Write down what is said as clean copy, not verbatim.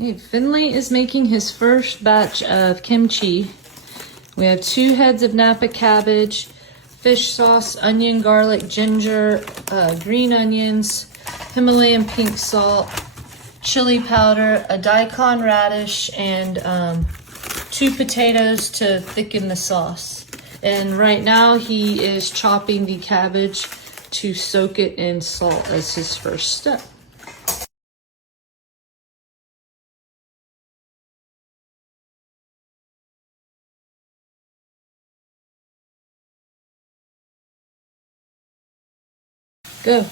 Okay, Finley is making his first batch of kimchi. We have 2 heads of Napa cabbage, fish sauce, onion, garlic, ginger, green onions, Himalayan pink salt, chili powder, a daikon radish, and 2 potatoes to thicken the sauce. And right now he is chopping the cabbage to soak it in salt as his first step. Go.